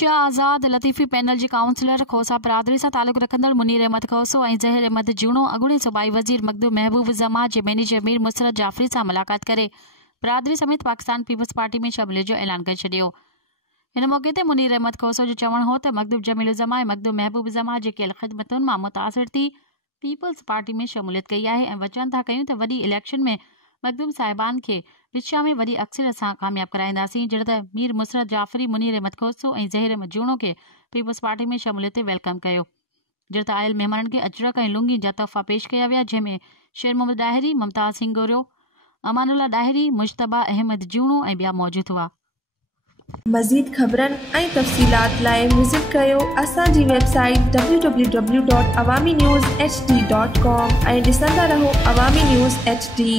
एशिया आज़ाद लतीफ़ी पैनल जी काउंसलर खोसा बरादरी सां तालुक़ रखंदड़ मुनीर अहमद खोसो ऐं ज़हीर अहमद जूणो अॻूणे सूबाई वज़ीर मखदूम महबूब ज़मा जे मैनेजर मीर मुसरत जाफ़री सां मुलाक़ात करे बरादरी समेत पाकिस्तान पीपल्स पार्टी में शमूलियत जो ऐलान करे छॾियो। हिन मौक़े ते मुनीर अहमद खोसो जो चवणु हो त मखदूम जमील ज़मा ऐं मखदूम महबूब ज़मा जे कयल ख़िदमतुनि मां मुतासिर थी पीपल्स पार्टी में शमूलियत कई आहे ऐं वचन था कयूं त वॾी इलेक्शन में मखदूम साहिबान खे विछा में वॾी अक्सरियत सां कामयाब कराईंदासीं। जहिड़े त मीर मुसरत जाफ़री मुनीर अहमद खोसो ऐं ज़हीर अहमद जूणो खे पीपल्स पार्टी में शमूलियत ते वेलकम कयो। जहिड़े त आयल महिमाननि खे अजरक ऐं लुंगी जा तोहफ़ा पेश कया विया, जंहिंमें शेर मोहम्मद ॾाहिरी, मुमताज़ हिंगोरियो, अमानुल्ला ॾाहिरी, मुश्तबा अहमद जूणो ऐं ॿिया मौजूद हुआ। मज़ीद ख़बरनि ऐं तफ़सीलात लाइ विज़िट कयो असांजी वेबसाइट www.awamiNewsHD.com ऐं ॾिसंदा रहो अवामी न्यूज़ HD।